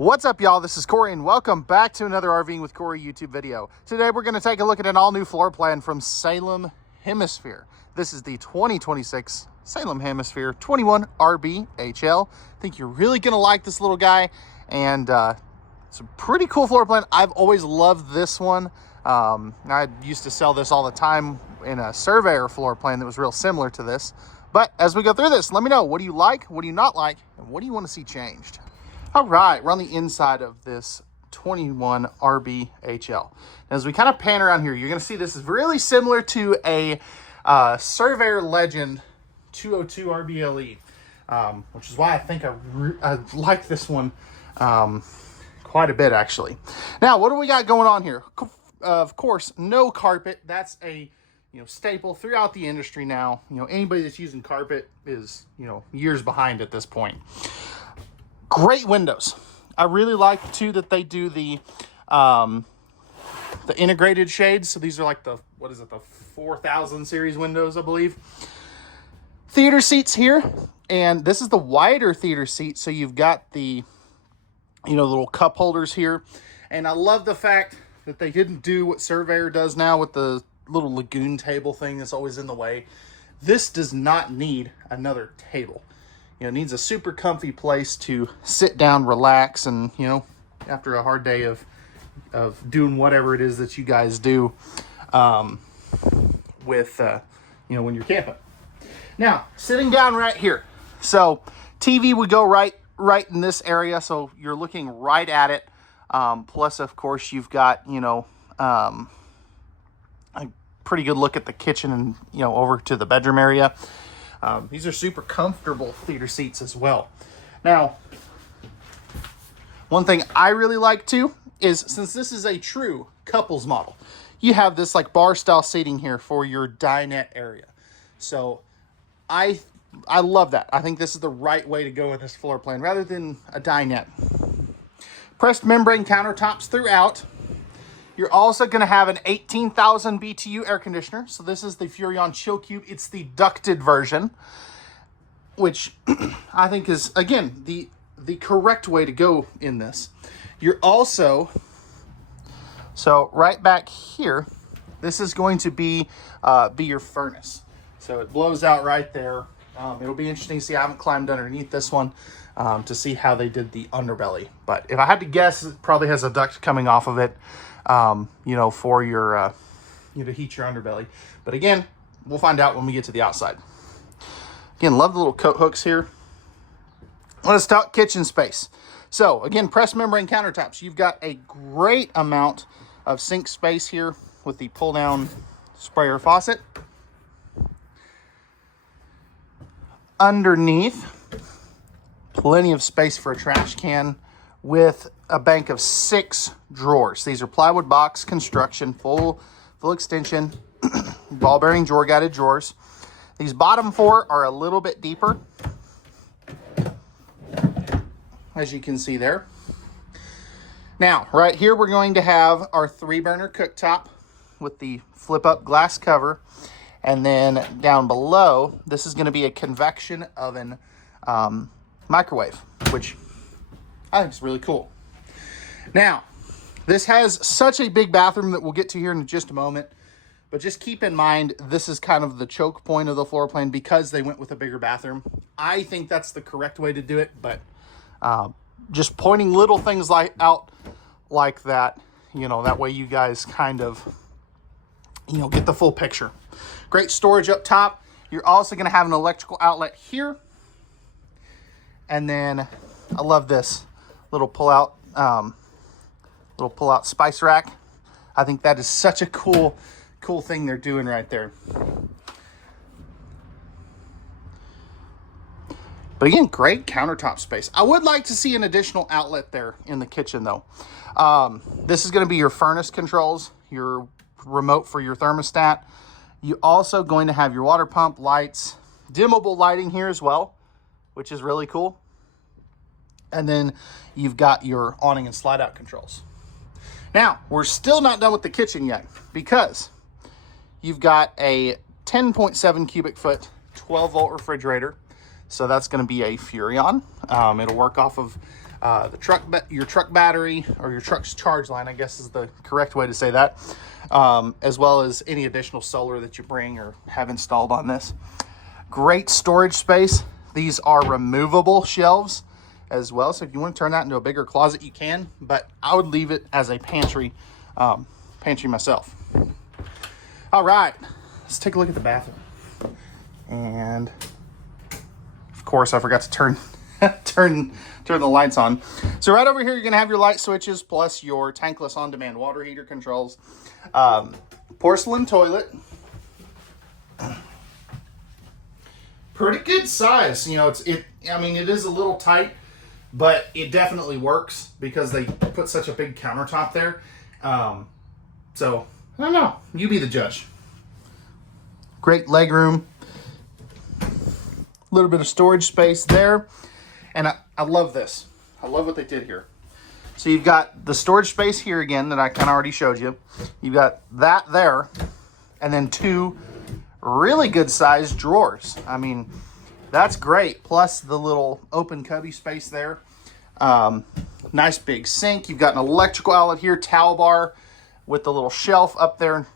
What's up, y'all? This is Cory, and welcome back to another RVing with Cory YouTube video. Today, we're going to take a look at an all-new floor plan from Salem Hemisphere. This is the 2026 Salem Hemisphere 21RBHL. I think you're really going to like this little guy, and it's a pretty cool floor plan. I've always loved this one. I used to sell this all the time in a surveyor floor plan that was real similar to this. But as we go through this, let me know, what do you like, what do you not like, and what do you want to see changed? All right, we're on the inside of this 21 RBHL. As we kind of pan around here, you're going to see this is really similar to a Surveyor Legend 202 RBLE, which is why I think I like this one quite a bit, actually. Now, what do we got going on here? Of course, no carpet. That's a staple throughout the industry now. Anybody that's using carpet is years behind at this point. Great windows. I really like too that they do the integrated shades. So these are like the 4000 series windows, I believe. Theater seats here, and this is the wider theater seat. So you've got the little cup holders here, and I love the fact that they didn't do what Surveyor does now with the little lagoon table thing that's always in the way. This does not need another table. It needs a super comfy place to sit down, relax, and, after a hard day of doing whatever it is that you guys do with, when you're camping. Now, sitting down right here. So, TV would go right in this area, so you're looking right at it. Plus, of course, you've got, a pretty good look at the kitchen and, over to the bedroom area. These are super comfortable theater seats as well. Now, one thing I really like too is, since this is a true couples model, you have this like bar style seating here for your dinette area. So I love that. I think this is the right way to go in this floor plan rather than a dinette. Pressed membrane countertops throughout. You're also going to have an 18,000 BTU air conditioner. So this is the Furrion Chill Cube. It's the ducted version, which I think is, again, the correct way to go in this. You're also, so right back here, this is going to be your furnace. So it blows out right there. It'll be interesting to see. I haven't climbed underneath this one to see how they did the underbelly. But if I had to guess, it probably has a duct coming off of it. For your, to heat your underbelly. But again, we'll find out when we get to the outside. Again, love the little coat hooks here. Let's talk kitchen space. So again, pressed membrane countertops. You've got a great amount of sink space here with the pull down sprayer faucet. Underneath, plenty of space for a trash can with a bank of 6 drawers. These are plywood box construction, full extension, ball bearing drawer guided drawers. These bottom 4 are a little bit deeper, as you can see there. Now, right here, we're going to have our 3-burner cooktop with the flip up glass cover. And then down below, this is going to be a convection oven microwave, which I think is really cool. Now, this has such a big bathroom that we'll get to here in just a moment. But just keep in mind, this is kind of the choke point of the floor plan because they went with a bigger bathroom. I think that's the correct way to do it. But just pointing little things out like that, that way you guys kind of, get the full picture. Great storage up top. You're also going to have an electrical outlet here. And then I love this little pull-out spice rack. I think that is such a cool thing they're doing right there. But again, great countertop space. I would like to see an additional outlet there in the kitchen, though. This is going to be your furnace controls, your remote for your thermostat. You're also going to have your water pump, lights, dimmable lighting here as well, which is really cool. And then you've got your awning and slide out controls. Now, we're still not done with the kitchen yet because you've got a 10.7 cubic foot, 12 volt refrigerator. So that's going to be a Furrion. It'll work off of your truck battery, or your truck's charge line, I guess is the correct way to say that, as well as any additional solar that you bring or have installed on this. Great storage space. These are removable shelves as well, so if you want to turn that into a bigger closet, you can, but I would leave it as a pantry myself. All right, let's take a look at the bathroom. And of course, I forgot to turn the lights on. So right over here, you're gonna have your light switches plus your tankless on-demand water heater controls. Porcelain toilet. Pretty good size. You know, I mean, it is a little tight, but it definitely works because they put such a big countertop there. So I don't know. You be the judge. Great leg room. A little bit of storage space there. And I love this. I love what they did here. So you've got the storage space here again that I kind of already showed you. You've got that there. And then two really good sized drawers. I mean, that's great. Plus the little open cubby space there. Nice big sink. You've got an electrical outlet here, towel bar with the little shelf up there.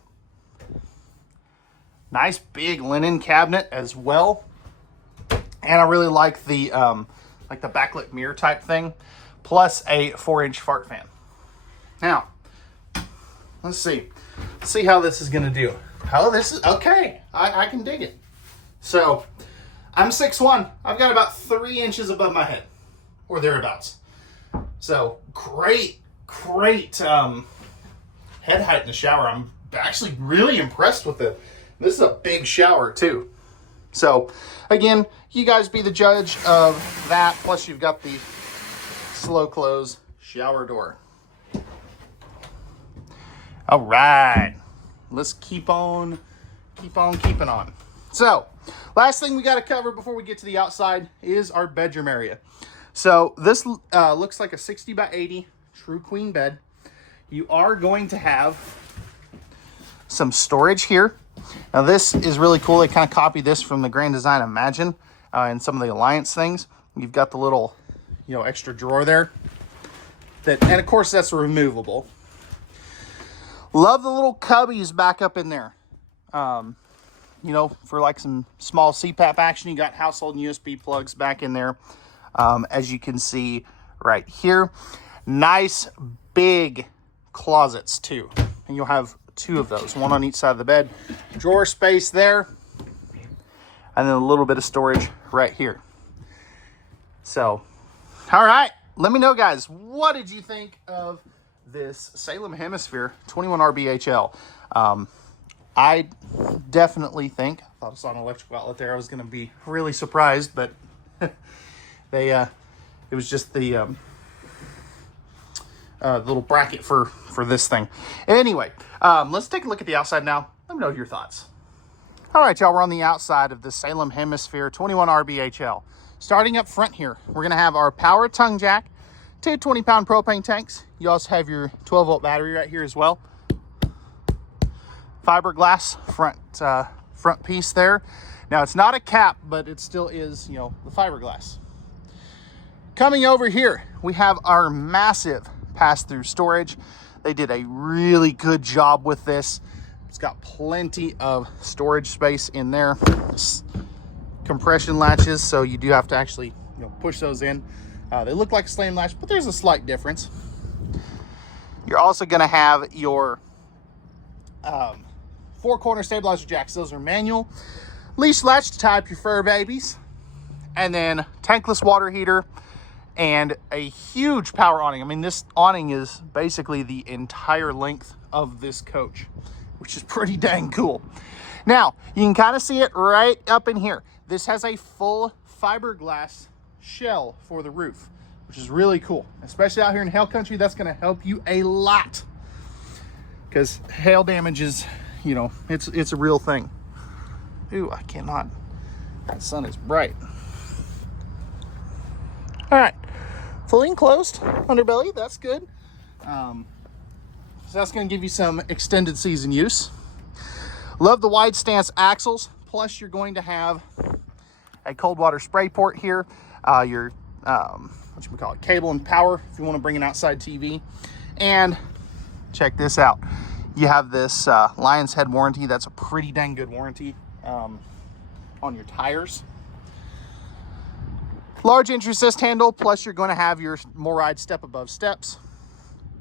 Nice big linen cabinet as well. And I really like the backlit mirror type thing, plus a 4-inch fart fan. Now, let's see how this is gonna do. Oh, this is okay. I can dig it. So I'm 6'1". I've got about 3 inches above my head, or thereabouts. So great head height in the shower. I'm actually really impressed with it. This is a big shower too. So again, you guys be the judge of that. Plus you've got the slow close shower door. All right, let's keep on keeping on. So last thing we got to cover before we get to the outside is our bedroom area. So this looks like a 60 by 80 true queen bed. You are going to have some storage here. Now this is really cool. They kind of copied this from the Grand Design Imagine and some of the Alliance things. You've got the little, extra drawer there. And of course that's removable. Love the little cubbies back up in there. For like some small CPAP action. You got household and USB plugs back in there. As you can see right here. Nice big closets too. And you'll have two of those, one on each side of the bed. Drawer space there. And then a little bit of storage right here. So, all right. Let me know, guys, what did you think of this Salem Hemisphere 21RBHL? I definitely think, I thought I saw an electrical outlet there. I was going to be really surprised, but it was just the little bracket for this thing. Anyway, let's take a look at the outside now. Let me know your thoughts. All right, y'all, we're on the outside of the Salem Hemisphere 21RBHL. Starting up front here, we're going to have our power tongue jack, two 20-pound propane tanks. You also have your 12-volt battery right here as well. Fiberglass front piece there. Now, it's not a cap, but it still is, the fiberglass. Coming over here, we have our massive pass-through storage. They did a really good job with this. It's got plenty of storage space in there. Compression latches, so you do have to actually push those in. They look like a slam latch, but there's a slight difference. You're also going to have your 4-corner stabilizer jacks. Those are manual. Leash latch to tie up your fur babies. And then tankless water heater and a huge power awning. I mean, this awning is basically the entire length of this coach, which is pretty dang cool. Now, you can kind of see it right up in here. This has a full fiberglass shell for the roof, which is really cool. Especially out here in hail country, that's going to help you a lot. Because hail damage is, it's a real thing. Ooh, I cannot. That sun is bright. All right. Fully enclosed underbelly. That's good. So that's going to give you some extended season use. Love the wide stance axles. Plus, you're going to have a cold water spray port here. Your cable and power if you want to bring an outside TV. And check this out. You have this Lion's Head warranty. That's a pretty dang good warranty on your tires. Large entry assist handle, plus you're going to have your MORryde step above steps.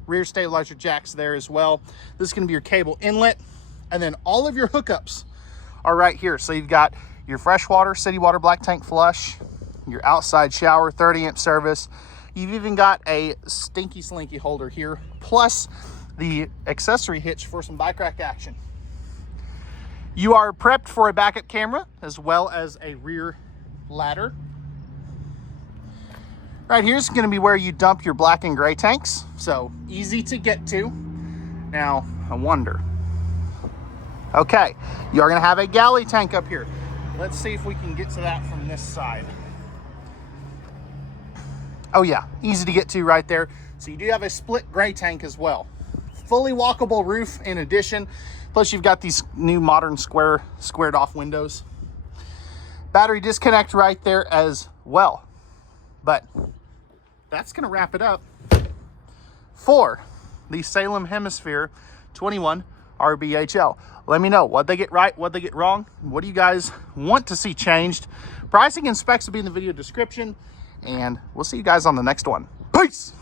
Rear stabilizer jacks there as well. This is going to be your cable inlet. And then all of your hookups are right here. So you've got your freshwater, city water black tank flush, your outside shower, 30-amp service. You've even got a stinky slinky holder here, plus the accessory hitch for some bike rack action. You are prepped for a backup camera as well as a rear ladder. Right here's going to be where you dump your black and gray tanks, so easy to get to. Now, I wonder. Okay, you're going to have a galley tank up here. Let's see if we can get to that from this side. Oh yeah, easy to get to right there. So you do have a split gray tank as well. Fully walkable roof in addition. Plus you've got these new modern squared off windows. Battery disconnect right there as well. But that's going to wrap it up for the Salem Hemisphere 21RBHL. Let me know what they get right, what they get wrong. What do you guys want to see changed? Pricing and specs will be in the video description. And we'll see you guys on the next one. Peace!